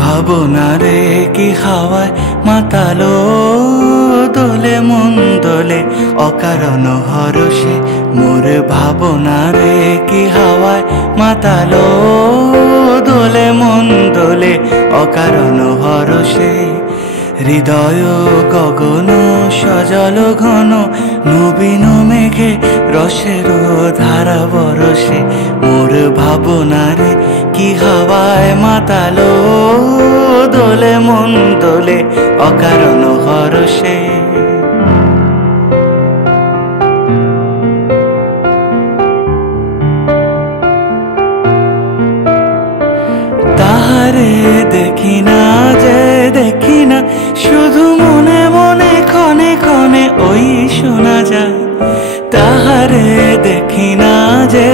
ভাবনারে কি হাওয়ায় মাতালো দোলে মন দোলে অকারণ হরষে। মোর ভাবনারে কি হাওয়ায় মাতালো দোলে মন দোলে অকারণ হরষে। হৃদয় গগন সজল ঘন নবীন মেঘে রসের ধারা বরসে। মোর ভাবনারে কি হাওয়ায় মাতালো দোলে মন দোলে অকারণ হরষে। তাহারে দেখি না যে দেখি না, শুধু মনে মনে ক্ষণে ক্ষণে ওই শোনা যায়। তাহারে দেখি না যে